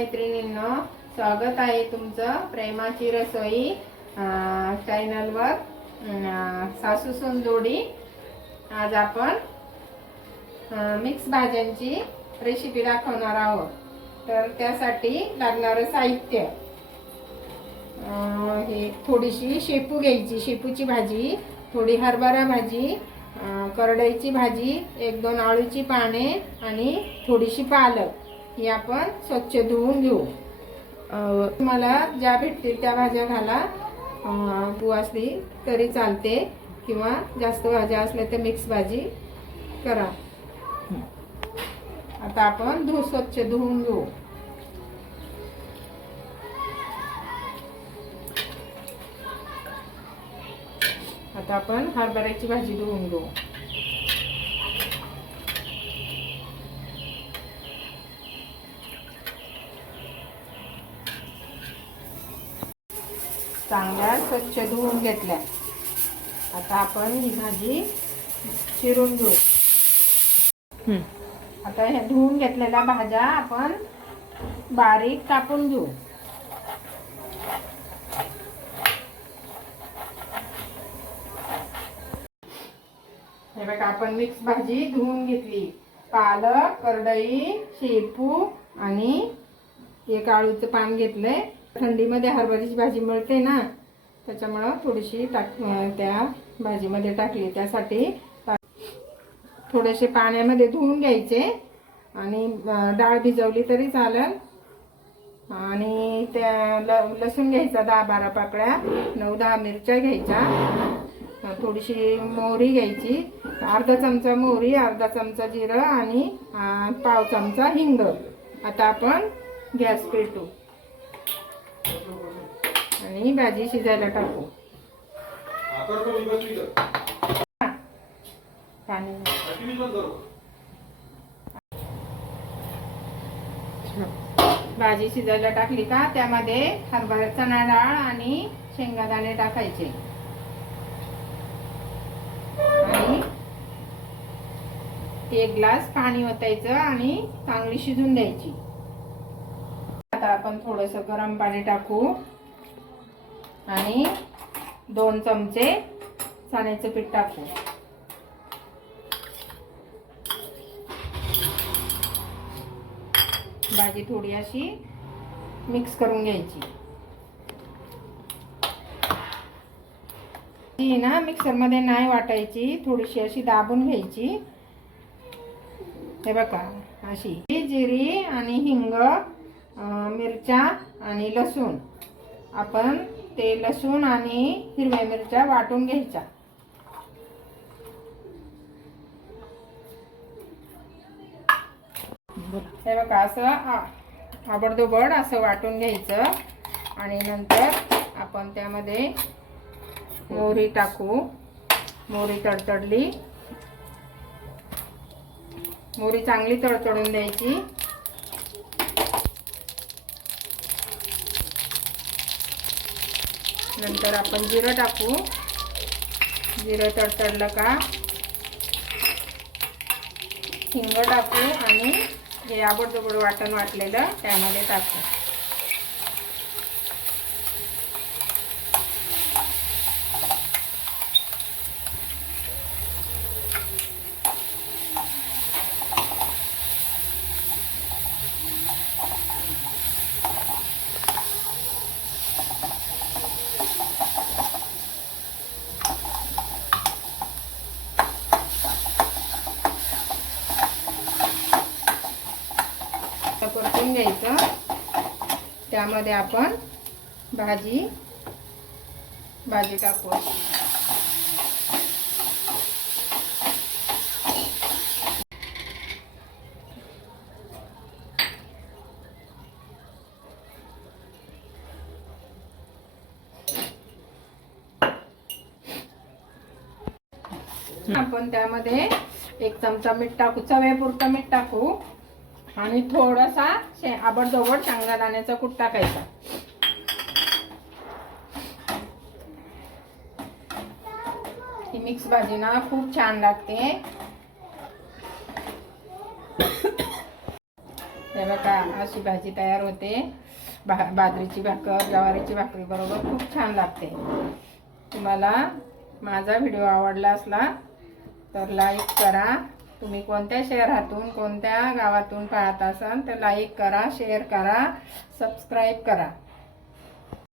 मैत्रिणींनो स्वागत आहे तुमचं प्रेमाची रसोई चॅनलवर सासूसून जोडी आज आपण मिक्स भाज्यांची रेसिपी दाखवणार आहोत. तर त्यासाठी लागणारं साहित्य. हे थोडीशी शेपू घ्यायची. शेपूची भाजी थोडी हरभरा भाजी करडईची भाजी एक दोन आळूची पाने आणि थोडीशी पालक. ही आपण स्वच्छ धुवून घेऊ. तुम्हाला ज्या भेटतील त्या भाज्या घाला. तू असली तरी चालते किंवा जास्त भाज्या असल्या तर मिक्स भाजी करा. आता आपण धु स्वच्छ धुवून घेऊ. आता आपण हरभऱ्याची भाजी धुवून घेऊ. चांगल्या स्वच्छ धुवून घेतल्या. आता आपण ही भाजी चिरून घेऊ. आता ह्या धुवून घेतलेल्या भाज्या आपण बारीक कापून घेऊ. हे बघा आपण मिक्स भाजी धुवून घेतली. पालक करडई शेपू आणि एक आळूचं पान घेतलंय. थंडीमध्ये हरभऱ्याची भाजी मिळते ना त्याच्यामुळं थोडीशी टाक त्या भाजीमध्ये टाकली. त्यासाठी थोडेसे पाण्यामध्ये धुवून घ्यायचे आणि डाळ भिजवली तरी चालेल. आणि त्या ल लसूण घ्यायचा दहा बारा पाकळ्या नऊ दहा मिरच्या घ्यायच्या. थोडीशी मोहरी घ्यायची. अर्धा चमचा मोहरी अर्धा चमचा जिरं आणि पाव चमचा हिंग. आता आपण गॅस पेटू. आणि भाजी शिजायला टाकू. पाणी. भाजी शिजायला टाकली का? त्यामध्ये हरभरा चणा डाळ आणि शेंगादाणे टाकायचे. आणि एक ग्लास पाणी ओतायचं आणि चांगली शिजून द्यायची. आता आपण थोडस गरम पाणी टाकू. आणि दोन चमचे चण्याचं पीठ टाकू. भाजी थोडी अशी मिक्स करून घ्यायची. ती ना मिक्सरमध्ये नाही वाटायची थोडीशी अशी दाबून घ्यायची. हे बघा अशी. जिरी आणि हिंग मिरच्या आणि लसूण. आपण ते लसूण आणि हिरव्या मिरच्या वाटून घ्यायच्या. हे बघा असं आबडदोबड असं वाटून घ्यायचं. आणि नंतर आपण त्यामध्ये मोहरी टाकू. मोहरी तडतडली. मोहरी चांगली तडतडून द्यायची. नंतर आपण जिरं टाकू. जिरं तडतडलं का? हिंग टाकू आणि हे आबडदोबड वाटण वाटलेलं त्यामध्ये टाकू. आता घ्यायचं. त्यामध्ये आपण भाजी भाजी टाकू. आपण त्यामध्ये एक चमचा मीठ टाकू चव्यापुरतं मीठ टाकू. आणि थोडासा शे आबडधोबड शेंगादाण्याचा कूट टाकायचा ही मिक्स भाजी ना खूप छान लागते. हे बघा अशी भाजी तयार होते. बा बाजरीची भाकर ज्वारीची भाकरी बरोबर खूप छान लागते. तुम्हाला माझा व्हिडिओ आवडला असला तर लाईक करा. तुम्ही कोणत्या शहरातून कोणत्या गावातून पाहत असाल तर लाईक करा शेअर करा सबस्क्राईब करा.